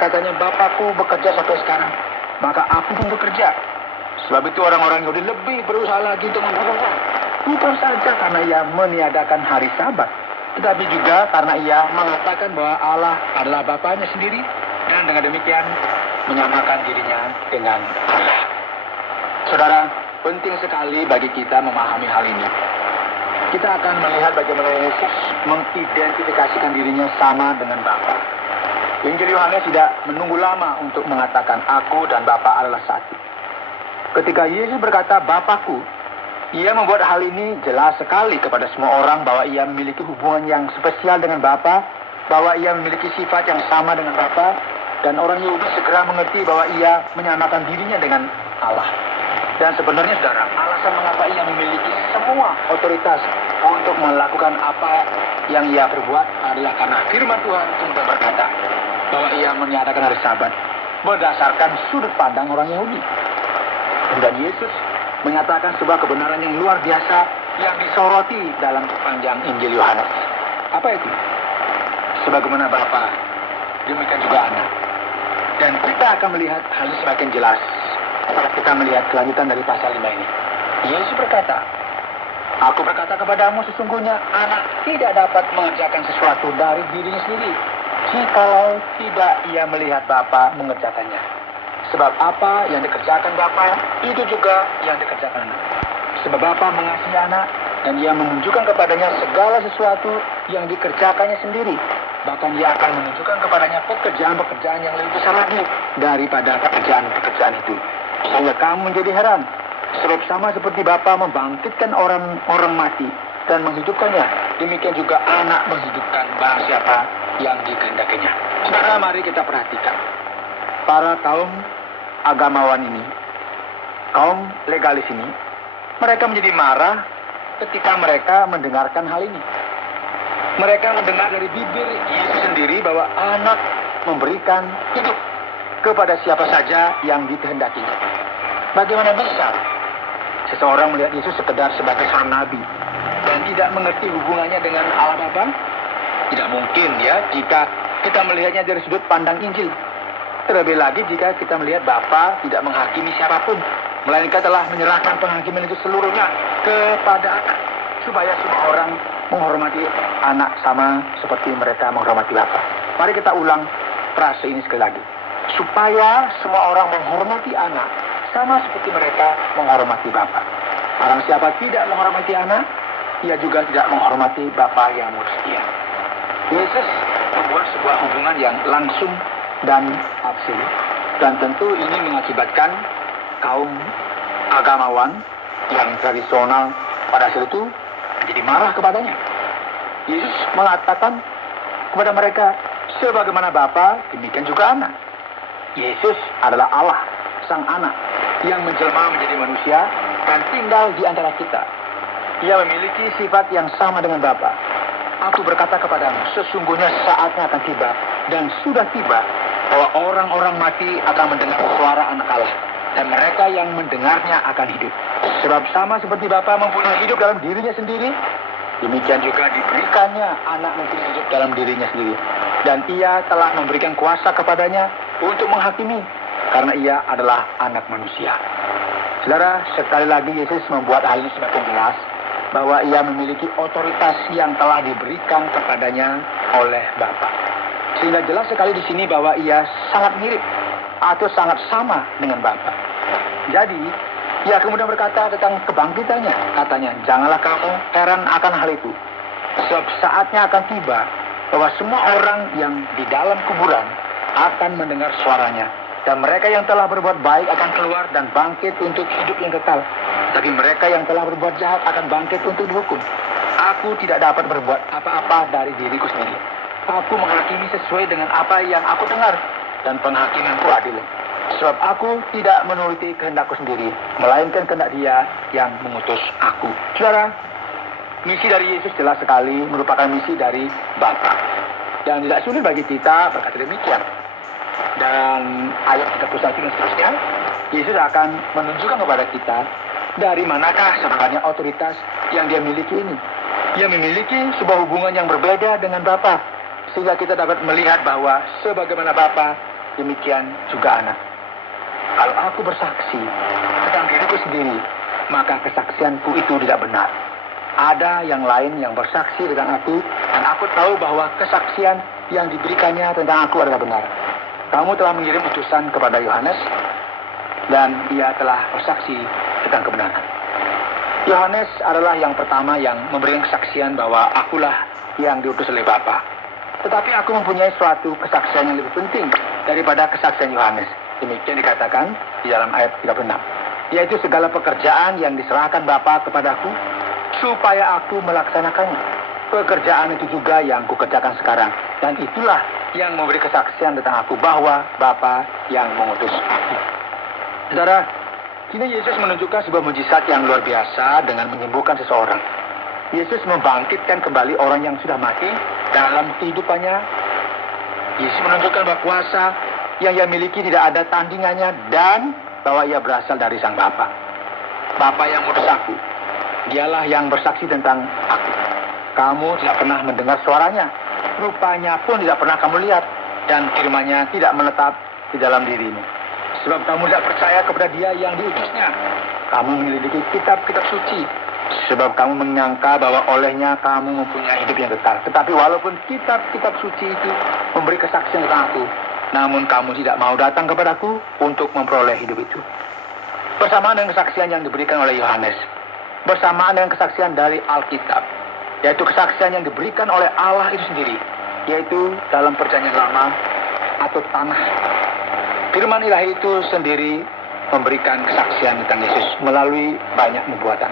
katanya, Bapakku bekerja sampai sekarang, maka aku pun bekerja. Sebab itu orang-orang Yahudi lebih berusaha lagi untuk membunuhnya. Bukan saja karena ia meniadakan hari Sabat, tetapi juga karena ia mengatakan bahwa Allah adalah Bapanya sendiri, dan dengan demikian menyamakan dirinya dengan Allah. Saudara, penting sekali bagi kita memahami hal ini. Kita akan melihat bagaimana Yesus mengidentifikasikan dirinya sama dengan Bapa. Injil Yohanes tidak menunggu lama untuk mengatakan, aku dan Bapa adalah satu. Ketika Yesus berkata, Bapakku, ia membuat hal ini jelas sekali kepada semua orang bahwa ia memiliki hubungan yang spesial dengan Bapa, bahwa ia memiliki sifat yang sama dengan Bapa, dan orang Yahudi segera mengerti bahwa ia menyamakan dirinya dengan Allah. Dan sebenarnya saudara, alasan mengapa ia memiliki semua otoritas untuk melakukan apa yang ia perbuat adalah karena firman Tuhan kemudian berkata bahwa ia meniadakan hari Sabat berdasarkan sudut pandang orang Yahudi. Dan Yesus menyatakan sebuah kebenaran yang luar biasa yang disoroti dalam sepanjang Injil Yohanes. Apa itu? Sebagaimana Bapa, demikian juga Anak. Dan kita akan melihat hal ini semakin jelas setelah kita melihat kelanjutan dari pasal 5 ini. Yesus berkata, aku berkata kepadamu, sesungguhnya Anak tidak dapat mengerjakan sesuatu dari dirinya sendiri, jikalau tidak ia melihat Bapa mengerjakannya. Sebab apa yang dikerjakan Bapa, itu juga yang dikerjakan Anak. Sebab Bapa mengasihi Anak, dan ia menunjukkan kepadanya segala sesuatu yang dikerjakannya sendiri. Bahkan ia akan menunjukkan kepadanya pekerjaan-pekerjaan yang lebih besar lagi daripada pekerjaan-pekerjaan itu. Sehingga kamu menjadi heran. Sebab sama seperti Bapa membangkitkan orang mati dan menghidupkannya, demikian juga Anak menghidupkan barang siapa yang dikehendakinya. Saudara, mari kita perhatikan. Para kaum agamawan ini, kaum legalis ini, mereka menjadi marah ketika mereka mendengarkan hal ini. Mereka mendengar dari bibir Yesus sendiri bahwa Anak memberikan hidup kepada siapa saja yang dikehendakinya. Bagaimana bisa seseorang melihat Yesus sekedar sebagai seorang nabi dan tidak mengerti hubungannya dengan Allah Bapa? Tidak mungkin ya jika kita melihatnya dari sudut pandang Injil. Terlebih lagi jika kita melihat Bapa tidak menghakimi siapapun, melainkan telah menyerahkan penghakiman itu seluruhnya kepada Anak, supaya semua orang menghormati Anak sama seperti mereka menghormati Bapa. Mari kita ulang frase ini sekali lagi. Supaya semua orang menghormati Anak sama seperti mereka menghormati Bapa. Barang siapa tidak menghormati Anak, ia juga tidak menghormati Bapa yang mulia. Yesus membuat sebuah hubungan yang langsung dan absolut. Dan tentu ini mengakibatkan kaum agamawan yang tradisional pada saat itu menjadi marah kepadanya. Yesus mengatakan kepada mereka, sebagaimana Bapa, demikian juga Anak. Yesus adalah Allah, Sang Anak, yang menjelma menjadi manusia dan tinggal di antara kita. Ia memiliki sifat yang sama dengan Bapa. Aku berkata kepadamu, sesungguhnya saatnya akan tiba, dan sudah tiba, bahwa orang-orang mati akan mendengar suara Anak Allah, dan mereka yang mendengarnya akan hidup. Sebab sama seperti Bapa mempunyai hidup dalam dirinya sendiri, demikian juga diberikannya Anak mempunyai hidup dalam dirinya sendiri. Dan ia telah memberikan kuasa kepadanya untuk menghakimi, karena ia adalah Anak manusia. Saudara, sekali lagi Yesus membuat hal ini semakin jelas, bahwa ia memiliki otoritas yang telah diberikan kepadanya oleh Bapa. Sehingga jelas sekali di sini bahwa ia sangat mirip atau sangat sama dengan Bapa. Jadi, ia kemudian berkata tentang kebangkitannya. Katanya, janganlah kamu heran akan hal itu. Sebab saatnya akan tiba bahwa semua orang yang di dalam kuburan akan mendengar suaranya. Dan mereka yang telah berbuat baik akan keluar dan bangkit untuk hidup yang kekal. Tapi mereka yang telah berbuat jahat akan bangkit untuk dihukum. Aku tidak dapat berbuat apa-apa dari diriku sendiri. Aku menghakimi sesuai dengan apa yang aku dengar, dan penghakimanku adil. Sebab aku tidak menuruti kehendakku sendiri, melainkan kehendak Dia yang mengutus aku. Saudara, misi dari Yesus jelas sekali merupakan misi dari Bapa. Dan tidak sulit bagi kita berkata demikian. Dan ayat 31 dan seterusnya, Yesus akan menunjukkan kepada kita dari manakah sebenarnya otoritas yang Dia miliki ini. Dia memiliki sebuah hubungan yang berbeda dengan Bapa, sehingga kita dapat melihat bahwa sebagaimana Bapa, demikian juga anak. Kalau aku bersaksi tentang diriku sendiri, maka kesaksianku itu tidak benar. Ada yang lain yang bersaksi tentang aku, dan aku tahu bahwa kesaksian yang diberikannya tentang aku adalah benar. Kamu telah mengirim utusan kepada Yohanes, dan ia telah bersaksi tentang kebenaran. Yohanes adalah yang pertama yang memberikan kesaksian bahwa akulah yang diutus oleh Bapa. Tetapi aku mempunyai suatu kesaksian yang lebih penting daripada kesaksian Yohanes. Demikian dikatakan di dalam ayat 36. Yaitu segala pekerjaan yang diserahkan Bapa kepadaku, supaya aku melaksanakannya. Pekerjaan itu juga yang kukerjakan sekarang. Dan itulah yang memberi kesaksian tentang aku, bahwa Bapa yang mengutus aku. Saudara, kini Yesus menunjukkan sebuah mujizat yang luar biasa dengan menyembuhkan seseorang. Yesus membangkitkan kembali orang yang sudah mati dalam kehidupannya. Yesus menunjukkan bahwa kuasa yang ia miliki tidak ada tandingannya, dan bahwa ia berasal dari Sang Bapa. Bapa yang mengutus aku, dialah yang bersaksi tentang aku. Kamu tidak pernah mendengar suaranya, rupanya pun tidak pernah kamu lihat, dan firman-Nya tidak menetap di dalam dirimu. Sebab kamu tidak percaya kepada Dia yang diutusnya. Kamu menyelidiki kitab-kitab suci, sebab kamu menyangka bahwa olehnya kamu mempunyai hidup yang kekal. Tetapi walaupun kitab-kitab suci itu memberi kesaksian tentang aku, namun kamu tidak mau datang kepadaku untuk memperoleh hidup itu. Bersamaan dengan kesaksian yang diberikan oleh Yohanes, bersamaan dengan kesaksian dari Alkitab, yaitu kesaksian yang diberikan oleh Allah itu sendiri, yaitu dalam perjanjian lama atau tanah. Firman ilahi itu sendiri memberikan kesaksian tentang Yesus melalui banyak nubuatan.